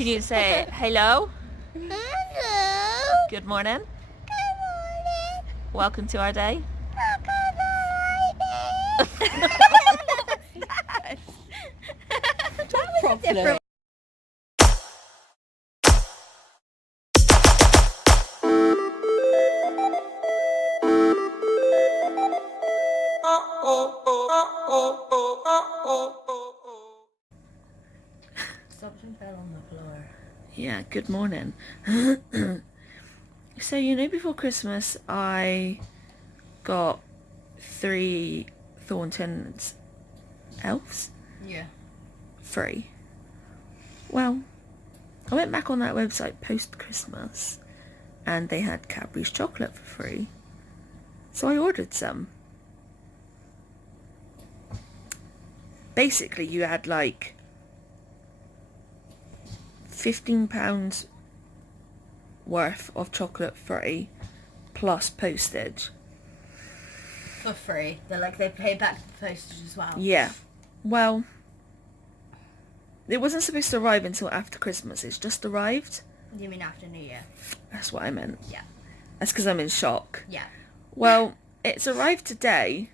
Can you say hello? Hello. Good morning. Good morning. Welcome to our day. Properly. Something fell on the floor. Yeah, good morning. So, before Christmas, I got 3 Thornton's elves Yeah. free. Well, I went back on that website post-Christmas and they had Cadbury's chocolate for free. So I ordered some. Basically, you had like £15 worth of chocolate free plus postage. For free. They pay back the postage as well. Yeah. Well, it wasn't supposed to arrive until after Christmas. It's just arrived. You mean after New Year? That's what I meant. Yeah. That's because I'm in shock. Yeah. Well, it's arrived today.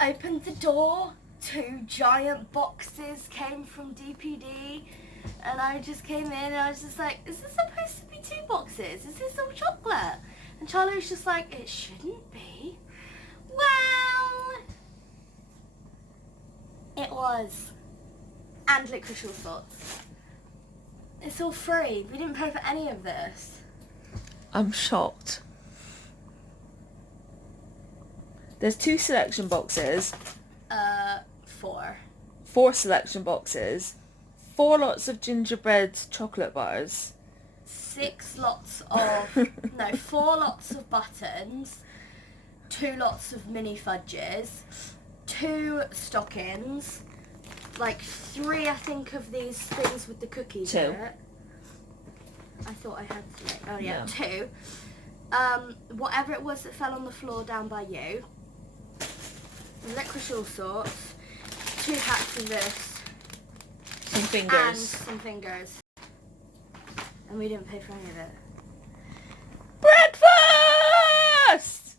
Opened the door, 2 giant boxes came from DPD, and I just came in and I was just like, is this supposed to be 2 boxes? Is this all chocolate? And Charlie was just like, it shouldn't be. Well, it was. And licorice all sorts. It's all free. We didn't pay for any of this. I'm shocked. There's 2 selection boxes, 4. 4 selection boxes, 4 lots of gingerbread chocolate bars. 6 lots of, no, 4 lots of buttons, 2 lots of mini fudges, 2 stockings, like 3, I think, of these things with the cookies 2. in it. I thought I had 3. Oh yeah, No. 2. Whatever it was that fell on the floor down by you. Licorice all sorts. 2 packs of this. Some And fingers. some fingers. And we didn't pay for any of it. Breakfast!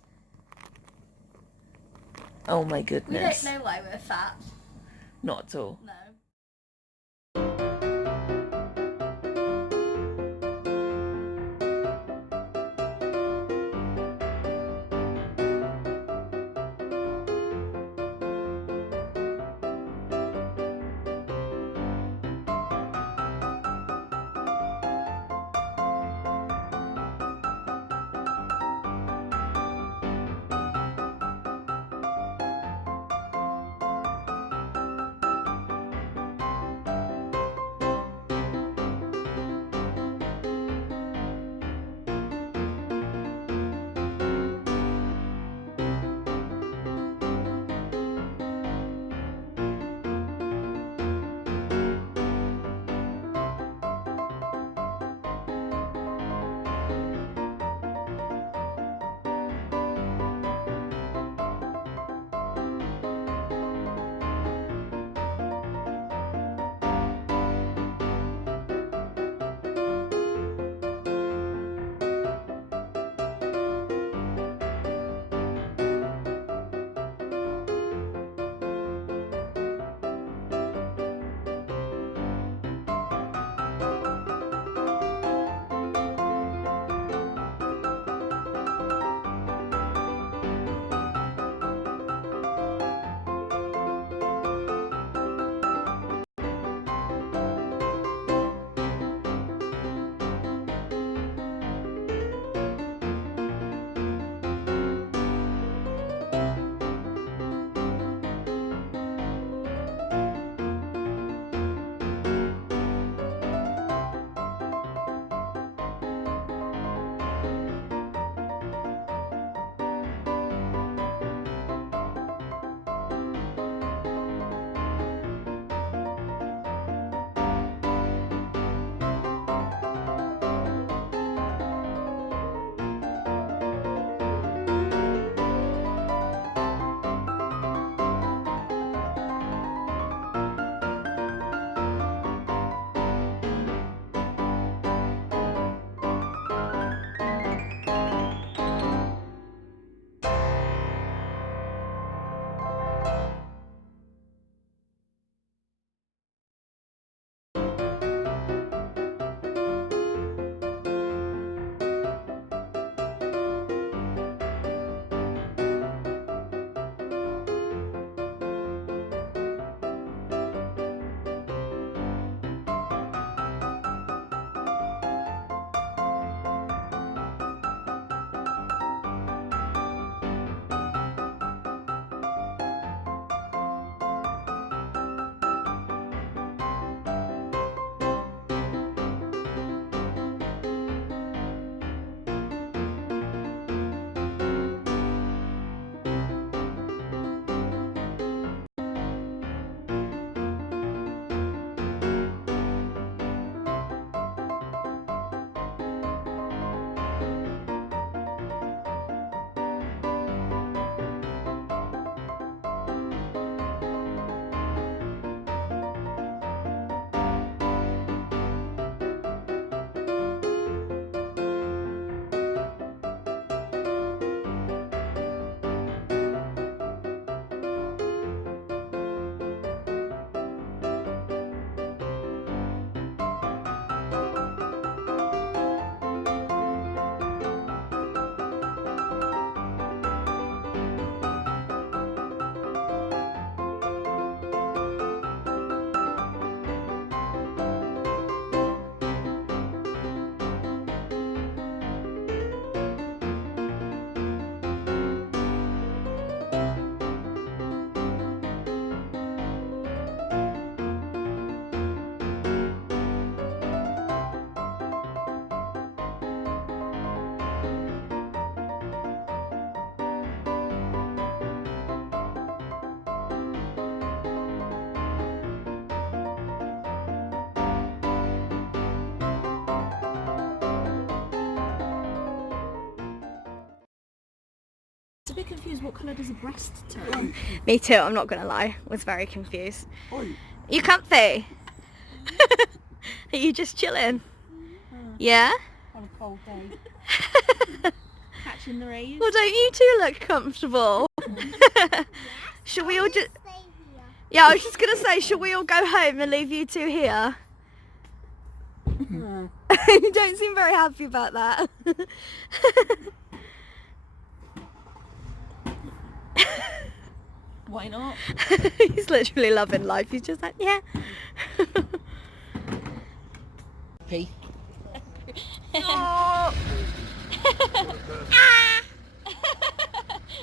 Oh my We goodness. don't know why we're fat. Not at all. No. bit confused. What colour does a breast turn? Me too, I'm not going to lie. I was very confused. You comfy? Are you just chilling? Yeah? On a cold day. Catching the rays. Well, don't you two look comfortable? Should we all just... Yeah, I was just going to say, should we all go home and leave you two here? You don't seem very happy about that. Why not? He's literally loving life. He's just like, yeah. Pee. Oh.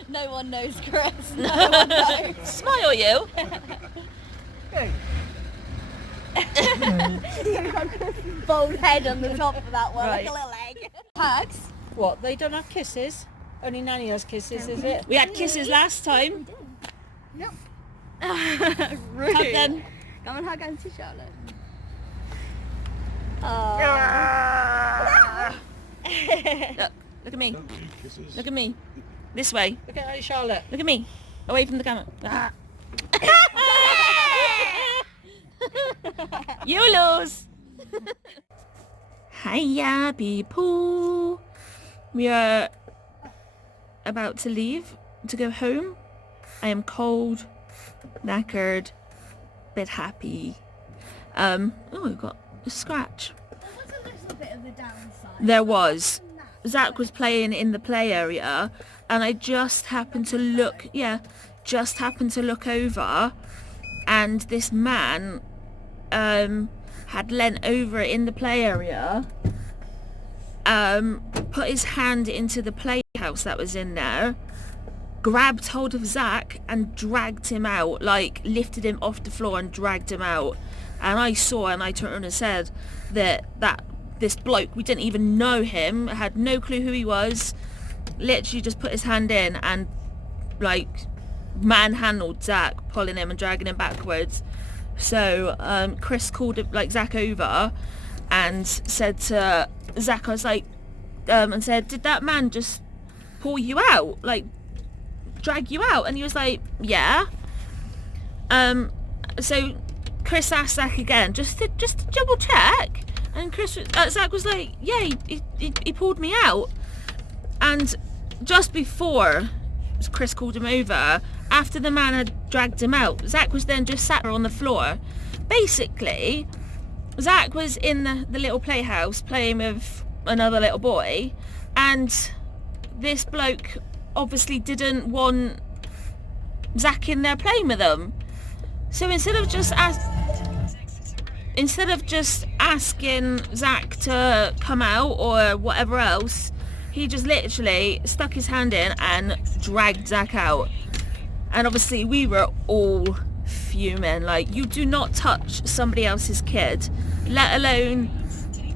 No one knows, Chris. No one knows. Smile, you. Bald head on the top of that one, Right. like a little egg. Hugs? What, they don't have kisses? Only Nanny has kisses, is it? We had kisses last time. No. Hug Rude. them. Come and hug Auntie Charlotte. Look at me. Look at me. This way. Look at Auntie Charlotte. Look at me. Away from the camera. Ah. You lose. Hiya, people. We are about to leave to go home. I am cold, knackered, bit happy. Oh, we've got a scratch. There was a little bit of a downside. There was. Zach was playing in the play area and I just happened to look, over and this man had leant over in the play area, put his hand into the playhouse that was in there, grabbed hold of Zach and dragged him out, like lifted him off the floor and dragged him out. And I saw and I turned around and said that this bloke, we didn't even know him, had no clue who he was, literally just put his hand in and like manhandled Zach, pulling him and dragging him backwards. So Chris called Zach over and said to Zach, I was like, and said, did that man just pull you out, like drag you out? And he was like, yeah. So Chris asked Zach again, just to double check, and Zach was like, yeah, he pulled me out. And just before Chris called him over, after the man had dragged him out, Zach was then just sat there on the floor. Basically, Zach was in the little playhouse playing with another little boy, and this bloke obviously didn't want Zach in there playing with them. So instead of just asking Zach to come out or whatever else, he just literally stuck his hand in and dragged Zach out. And obviously we were all fuming. Like, you do not touch somebody else's kid, let alone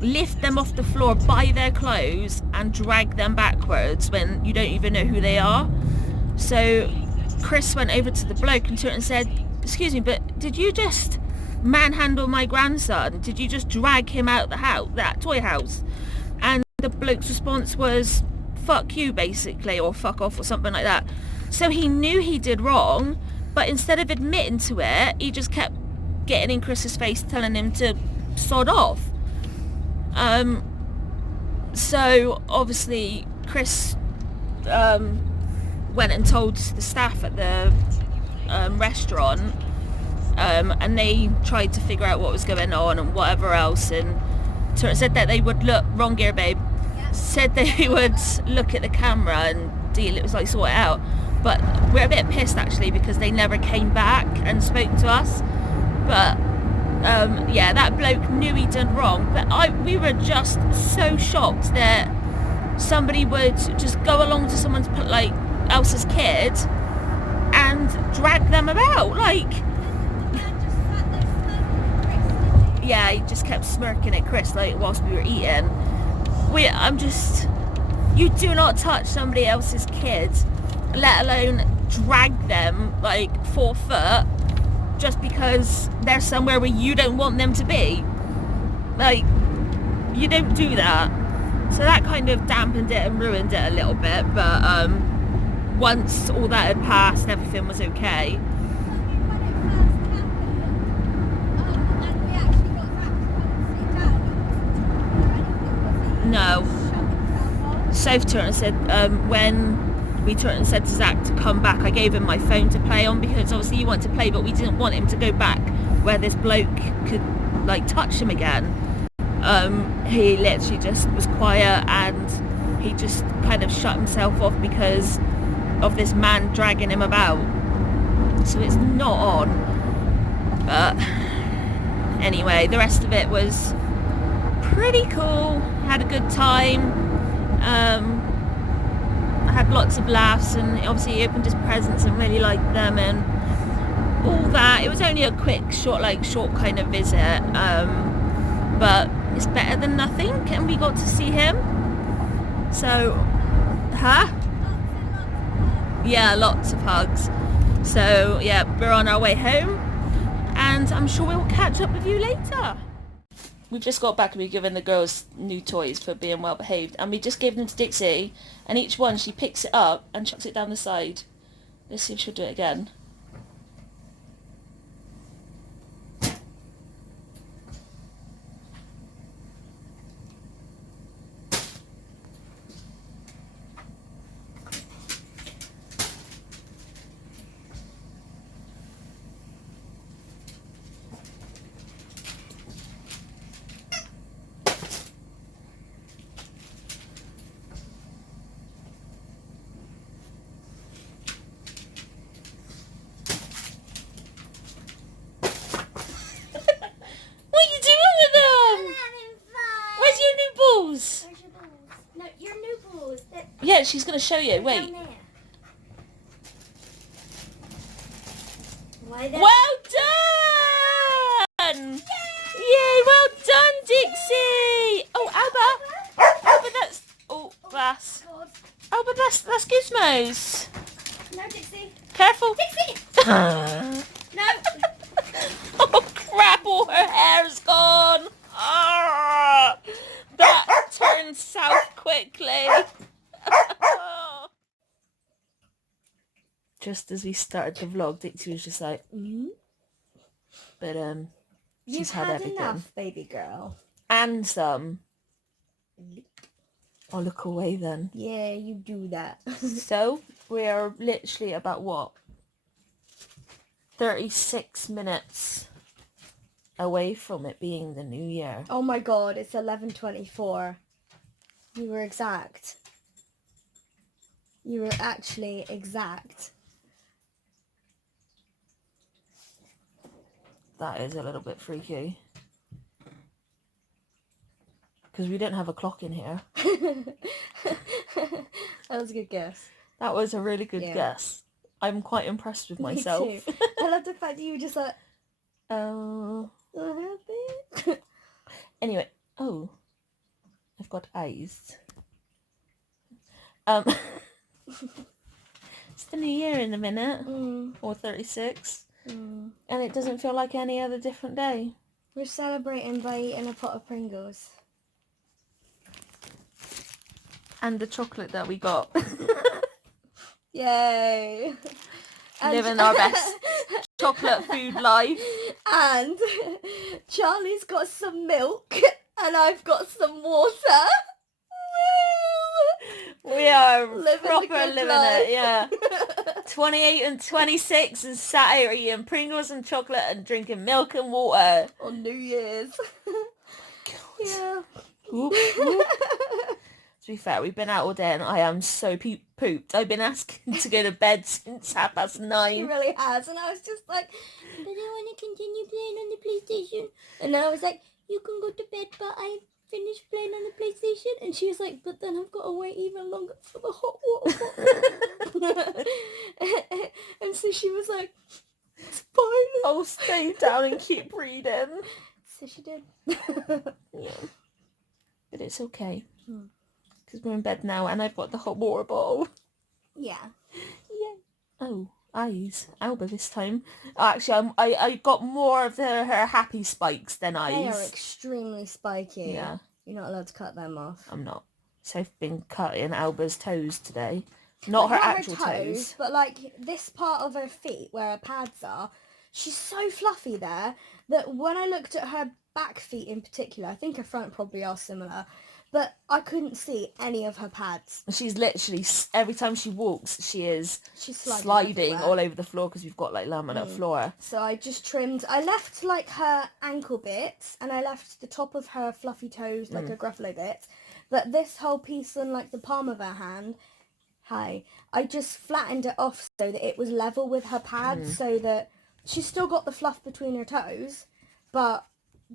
lift them off the floor by their clothes and drag them backwards when you don't even know who they are. So Chris went over to the bloke and turned and said, excuse me, but did you just manhandle my grandson? Did you just drag him out the house, that toy house? And the bloke's response was, fuck you, basically, or fuck off, or something like that. So he knew he did wrong, but instead of admitting to it, he just kept getting in Chris's face, telling him to sod off. So obviously Chris went and told the staff at the restaurant, and they tried to figure out what was going on and whatever else, and said that they would look, wrong gear babe, said they would look at the camera and deal, it was like sort it out. But we're a bit pissed actually because they never came back and spoke to us. But yeah, that bloke knew he'd done wrong, but we were just so shocked that somebody would just go along to someone's else's kid and drag them about. Like, yeah, he just kept smirking at Chris like whilst we were eating. You do not touch somebody else's kid, let alone drag them like 4 foot just because they're somewhere where you don't want them to be. Like, you don't do that. So that kind of dampened it and ruined it a little bit, but once all that had passed, everything was okay. No. Soph turned and said, when we turned and said to Zach to come back, I gave him my phone to play on, because obviously you want to play, but we didn't want him to go back where this bloke could like touch him again. He literally just was quiet, and he just kind of shut himself off because of this man dragging him about. So it's not on. But anyway, the rest of it was pretty cool. Had a good time. I had lots of laughs, and obviously he opened his presents and really liked them and all that. It was only a quick, short kind of visit, but it's better than nothing, and we got to see him. So, yeah, lots of hugs. So yeah, we're on our way home, and I'm sure we'll catch up with you later. We've just got back and we've given the girls new toys for being well behaved, and we just gave them to Dixie, and each one she picks it up and chucks it down the side. Let's see if she'll do it again. No, your new balls. Yeah, she's going to show you. Wait. Down there. Why then? Well done! Yay, well done, Dixie! Oh, Alba! Alba, that's... Oh, that's... God. Alba, that's Gizmos. No, Dixie. Careful. Dixie! No. Oh, crap, all her hair's gone. Ah, that turned south quickly. Just as we started the vlog, Dixie was just like, But she's had everything. Enough, baby girl. And some. I'll look away then. Yeah, you do that. So we are literally about what? 36 minutes away from it being the new year. Oh my god, it's 11:24. You were exact. You were actually exact. That is a little bit freaky. Because we didn't have a clock in here. That was a good guess. That was a really good Yeah. guess. I'm quite impressed with myself. Me too. I love the fact that you were just like, Oh. happy. Anyway. Oh. I've got eyes. It's the new year in a minute. Or 36. And it doesn't feel like any other different day. We're celebrating by eating a pot of Pringles. And the chocolate that we got. Yay! Living our best chocolate food life. And Charlie's got some milk and I've got some water. We are Living the proper good living life. it, yeah. 28 and 26 and sat here eating Pringles and chocolate and drinking milk and water. On New Year's. Yeah. Whoop, whoop. To be fair, we've been out all day and I am so pooped. I've been asking to go to bed since 9:30. He really has. And I was just like, but I want to continue playing on the PlayStation. And then I was like, you can go to bed, but I finished playing on the PlayStation. And she was like, but then I've got to wait even longer for the hot water bottle. And so she was like, it's fine. I'll stay down and keep reading. So she did. Yeah. But it's okay. Because we're in bed now and I've got the hot water bottle. Yeah. Yeah. Oh, eyes. Alba this time. Actually, I got more of her happy spikes than eyes. They are extremely spiky. Yeah. You're not allowed to cut them off. I'm not. So I've been cutting Alba's toes today. Not Like, her not actual toes. but like this part of her feet where her pads are, she's so fluffy there that when I looked at her back feet in particular, I think her front probably are similar, but I couldn't see any of her pads. She's literally, every time she walks, she is She's sliding everywhere. all over the floor because we've got like laminate floor. So I just trimmed, I left like her ankle bits and I left the top of her fluffy toes, like her gruffalo bits, but this whole piece on like the palm of her hand, I just flattened it off so that it was level with her pads so that she's still got the fluff between her toes, but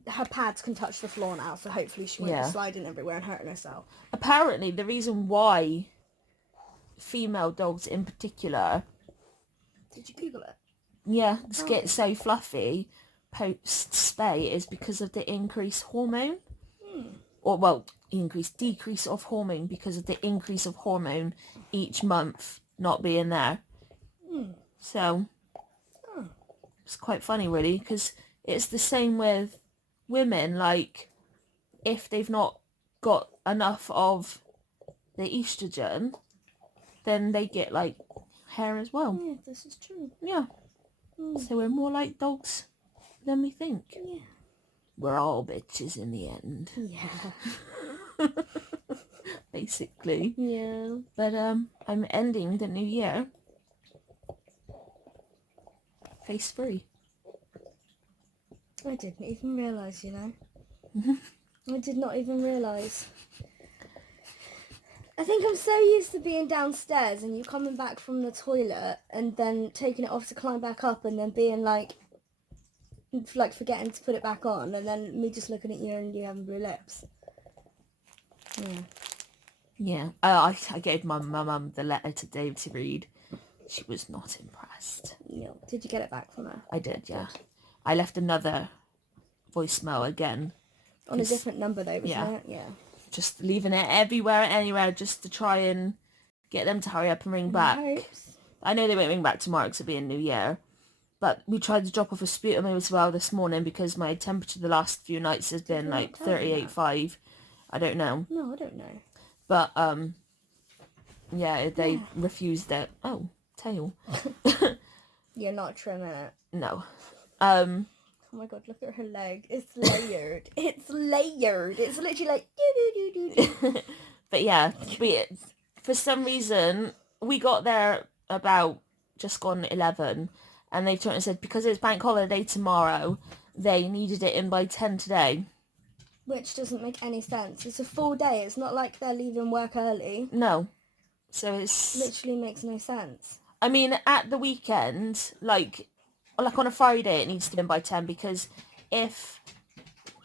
her pads can touch the floor now, so hopefully she won't be sliding everywhere and hurting herself. Apparently, the reason why female dogs in particular, Did you Google it? get so fluffy post-spay is because of the increased hormone. Or, well, decrease of hormone because of the increase of hormone each month not being there. So, it's quite funny, really, because it's the same with women. Like, if they've not got enough of the estrogen, then they get, like, hair as well. Yeah, this is true. Yeah. So we're more like dogs than we think. Yeah. We're all bitches in the end. Yeah. Basically. Yeah. But I'm ending the new year face free. I didn't even realise, you know. I did not even realise. I think I'm so used to being downstairs and you coming back from the toilet and then taking it off to climb back up and then being like forgetting to put it back on and then me just looking at you and you having blue lips. Yeah. I gave my mum the letter today to read. She was not impressed. No. Did you get it back from her? I did, yeah. I left another voicemail again. On a different number though, wasn't it? Yeah. Just leaving it everywhere and anywhere just to try and get them to hurry up and ring back. I know they won't ring back tomorrow because it'll be a new year. But we tried to drop off a sputum as well this morning because my temperature the last few nights has been like 38.5. I don't know. No, I don't know. But, they refused it. Oh, tail. You're not trimming it. No. Oh my god, look at her leg. It's layered. It's layered. It's literally like do. But yeah, for some reason, we got there about just gone 11, and they turned and said because it's bank holiday tomorrow, they needed it in by 10 today. Which doesn't make any sense. It's a full day. It's not like they're leaving work early. No. So it's... Literally makes no sense. I mean, at the weekend, like on a Friday, it needs to be in by 10 because if,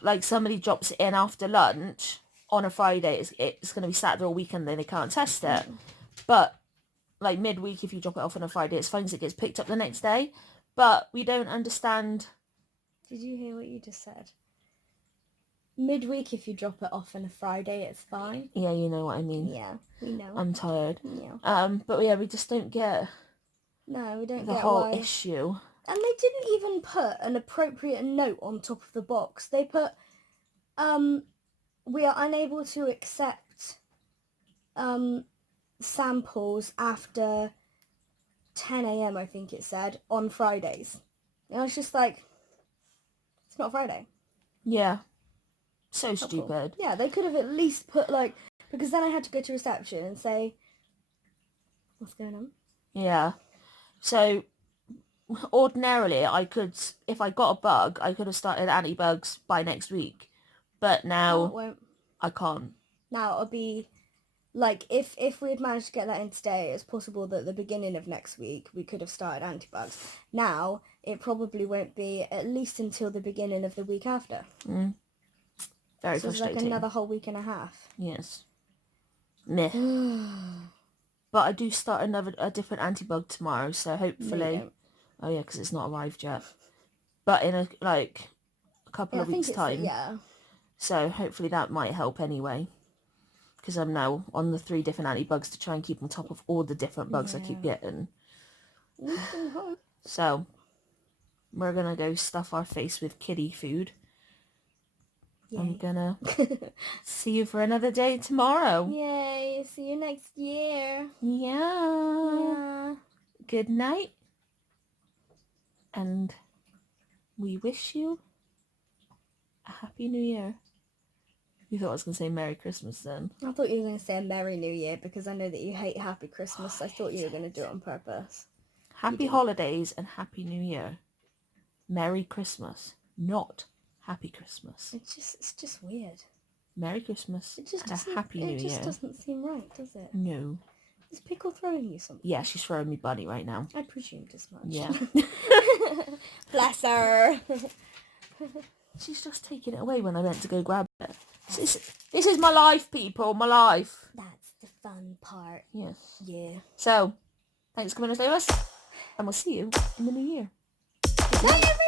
like, somebody drops it in after lunch on a Friday, it's going to be Saturday or weekend, then they can't test it. But, like, midweek, if you drop it off on a Friday, it's fine because it gets picked up the next day. But we don't understand... Did you hear what you just said? Midweek, if you drop it off on a Friday, it's fine. Yeah, you know what I mean. Yeah, we know. I'm tired. Yeah. But yeah, we just don't get... No, we don't the get whole why. issue. And they didn't even put an appropriate note on top of the box. They put, we are unable to accept samples after 10 a.m, I think it said, on Fridays. And I was just like, it's not Friday. Yeah. So stupid. Yeah, they could have at least put, like, because then I had to go to reception and say, what's going on? Yeah. So, ordinarily, I could, if I got a bug, I could have started anti-bugs by next week. But now, I can't. Now, it'll be, like, if we had managed to get that in today, it's possible that at the beginning of next week, we could have started anti-bugs. Now, it probably won't be at least until the beginning of the week after. Very so frustrating. It's like another whole week and a half. Yes. Meh. But I do start a different anti-bug tomorrow, so hopefully... No, oh yeah, because it's not arrived yet. But in a couple of weeks' time. Yeah. So hopefully that might help anyway. Because I'm now on the 3 different anti-bugs to try and keep on top of all the different bugs I keep getting. We can hope. So, we're going to go stuff our face with kitty food I'm gonna see you for another day tomorrow. Yay. See you next year. Yeah. Good night. And we wish you a Happy New Year. You thought I was going to say Merry Christmas then. I thought you were going to say a Merry New Year because I know that you hate Happy Christmas. I thought you were going to do it on purpose. Happy holidays and Happy New Year. Merry Christmas, not Happy Christmas. It's just weird. Merry Christmas It just and a Happy New Year. It just doesn't seem right, does it? No. Is Pickle throwing you something? Yeah, she's throwing me bunny right now. I presumed as much. Yeah. Bless her. She's just taking it away when I went to go grab it. This is my life, people, my life. That's the fun part. Yes. Yeah. So, thanks for coming to stay with us, and we'll see you in the new year. Good night, everyone.